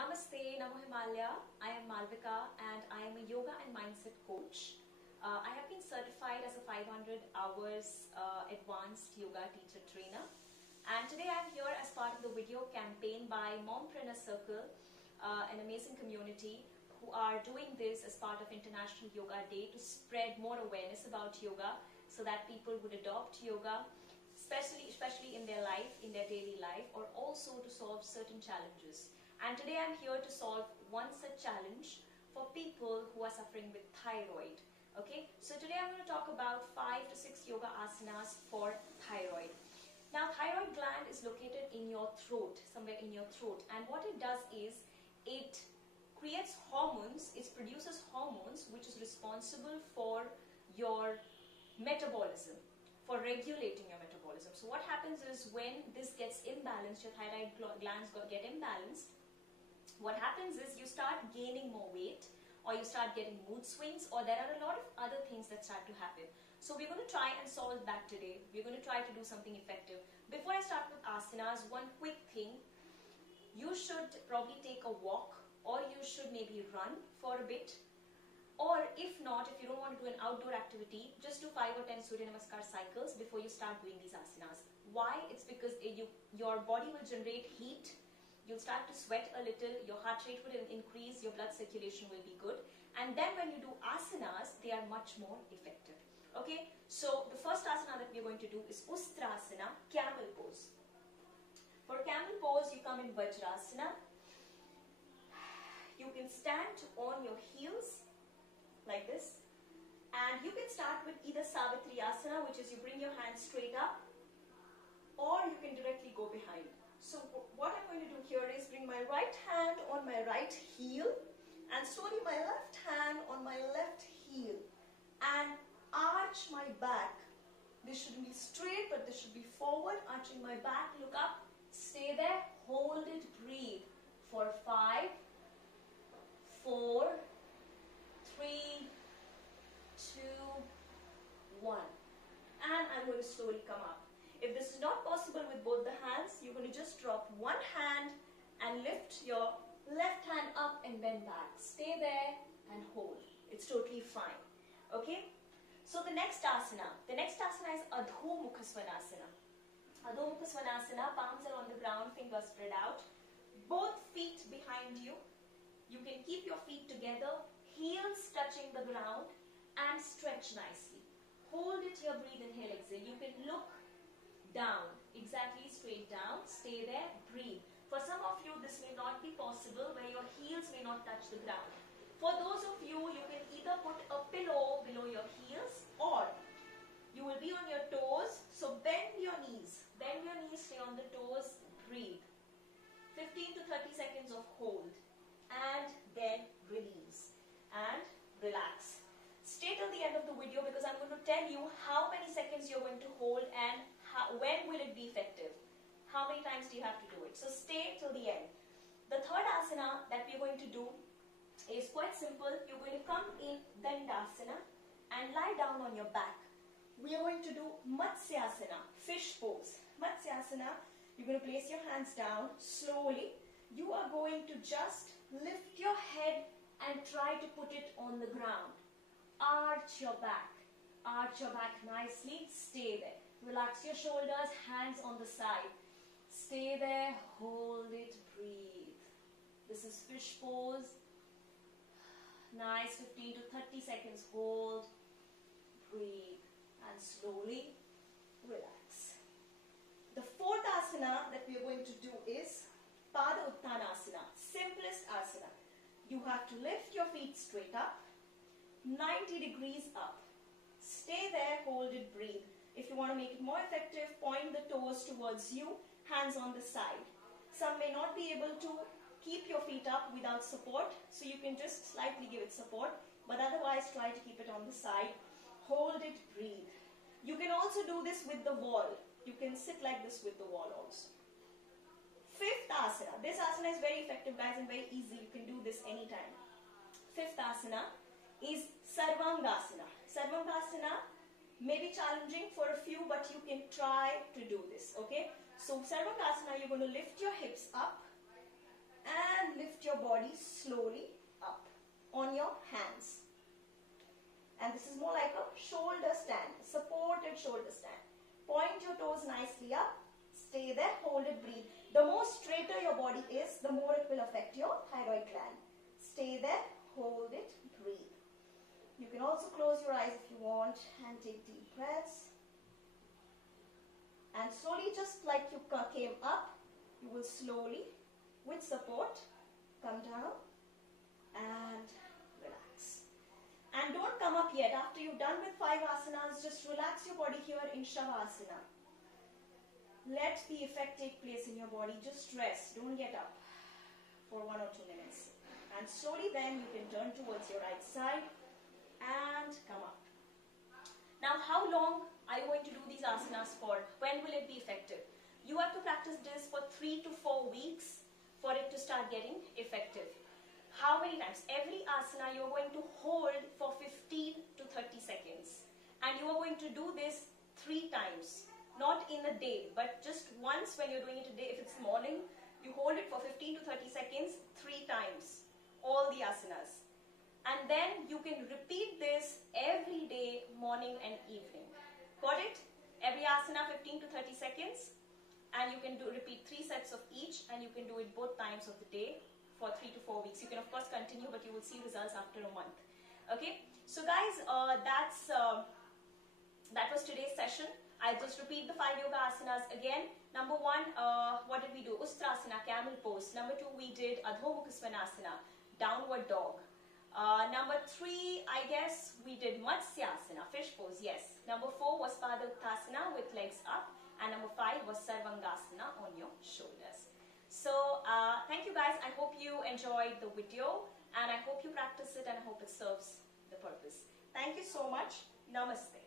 Namaste, Namo Himalaya. I am Malvika and I am a yoga and mindset coach. I have been certified as a 500 hours advanced yoga teacher trainer. And today I am here as part of the video campaign by Mompreneur Circle, an amazing community who are doing this as part of International Yoga Day to spread more awareness about yoga so that people would adopt yoga, especially in their life, in their daily life, or also to solve certain challenges. And today I'm here to solve one such challenge for people who are suffering with thyroid. Okay, so today I'm going to talk about 5 to 6 yoga asanas for thyroid. Now, thyroid gland is located in your throat, somewhere in your throat, and what it does is it creates hormones, it produces hormones which is responsible for your metabolism, for regulating your metabolism. So what happens is when this gets imbalanced, your thyroid glands get imbalanced, what happens is you start gaining more weight, or you start getting mood swings, or there are a lot of other things that start to happen. So we're going to try and solve that today. We're going to try to do something effective. Before I start with asanas, one quick thing. You should probably take a walk, or you should maybe run for a bit. Or if not, if you don't want to do an outdoor activity, just do 5 or 10 Surya Namaskar cycles before you start doing these asanas. Why? It's because your body will generate heat. You'll start to sweat a little, your heart rate will increase, your blood circulation will be good. And then when you do asanas, they are much more effective. Okay, so the first asana that we're going to do is Ustrasana, camel pose. For camel pose, you come in Vajrasana. You can stand on your heels like this. And you can start with either Savitri Asana, which is you bring your hands straight up, or you can directly go behind. So what I'm going to do here is bring my right hand on my right heel and slowly my left hand on my left heel and arch my back. This shouldn't be straight, but this should be forward, arching my back, look up, stay there, hold it, breathe for 5, 4, 3, 2, 1. And I'm going to slowly come up. If this is not possible with both the hands, you're going to just drop one hand and lift your left hand up and bend back. Stay there and hold. It's totally fine. Okay? So the next asana is Adho Mukha Svanasana. Adho Mukha Svanasana, palms are on the ground, fingers spread out. Both feet behind you. You can keep your feet together, heels touching the ground, and stretch nicely. Hold it here, breathe, inhale, exhale. You can look down, exactly straight down, stay there, breathe. For some of you, this may not be possible where your heels may not touch the ground. For those of you, you can either put a pillow below your heels or you will be on your toes. So bend your knees, stay on the toes, breathe. 15 to 30 seconds of hold and then release and relax. Stay till the end of the video because I'm going to tell you how many seconds you're going to hold and when will it be effective. How many times do you have to do it? So stay till the end. The third asana that we're going to do is quite simple. You're going to come in Dandasana and lie down on your back. We are going to do Matsyasana, fish pose. Matsyasana, you're going to place your hands down slowly. You are going to just lift your head and try to put it on the ground. Arch your back nicely, stay there. Relax your shoulders, hands on the side. Stay there, hold it, breathe. This is fish pose. Nice, 15 to 30 seconds, hold, breathe, and slowly relax. The fourth asana that we are going to do is Pada Uttanasana, simplest asana. You have to lift your feet straight up, 90 degrees up. Stay there, hold it, breathe. If you want to make it more effective, point the toes towards you, hands on the side. Some may not be able to keep your feet up without support, so you can just slightly give it support, but otherwise try to keep it on the side. Hold it, breathe. You can also do this with the wall. You can sit like this with the wall also. Fifth asana. This asana is very effective, guys, and very easy. You can do this anytime. Fifth asana is Sarvangasana. Sarvangasana may be challenging for a few, but you can try to do this, okay? So Sarvangasana, you're going to lift your hips up and lift your body slowly up on your hands. And this is more like a shoulder stand, supported shoulder stand. Point your toes nicely up. Stay there, hold it, breathe. The more straighter your body is, the more it will affect your thyroid gland. Stay there, hold it, breathe. You can also close your eyes if you want and take deep breaths. And slowly, just like you came up, you will slowly, with support, come down and relax. And don't come up yet. After you've done with 5 asanas, just relax your body here in Shavasana. Let the effect take place in your body. Just rest. Don't get up for 1 or 2 minutes. And slowly then you can turn towards your right side and come up. Now, how long are you going to do these asanas for? When will it be effective? You have to practice this for 3 to 4 weeks for it to start getting effective. How many times? Every asana you are going to hold for 15 to 30 seconds. And you are going to do this 3 times. Not in a day, but just once when you're doing it a day. If it's morning, you hold it for 15 to 30 seconds 3 times. All the asanas. And then you can repeat this every day, morning and evening. Got it? Every asana 15 to 30 seconds. And you can repeat 3 sets of each, and you can do it both times of the day for 3 to 4 weeks. You can of course continue, but you will see results after a month. Okay? So guys, that was today's session. I'll just repeat the 5 yoga asanas again. Number 1, what did we do? Ustrasana, camel pose. Number 2, we did Adho Mukha Svanasana, downward dog. Number 3, I guess we did Matsyasana, fish pose, yes. Number 4 was Pada Utthasana with legs up. And number 5 was Sarvangasana on your shoulders. So, thank you guys. I hope you enjoyed the video. And I hope you practice it, and I hope it serves the purpose. Thank you so much. Namaste.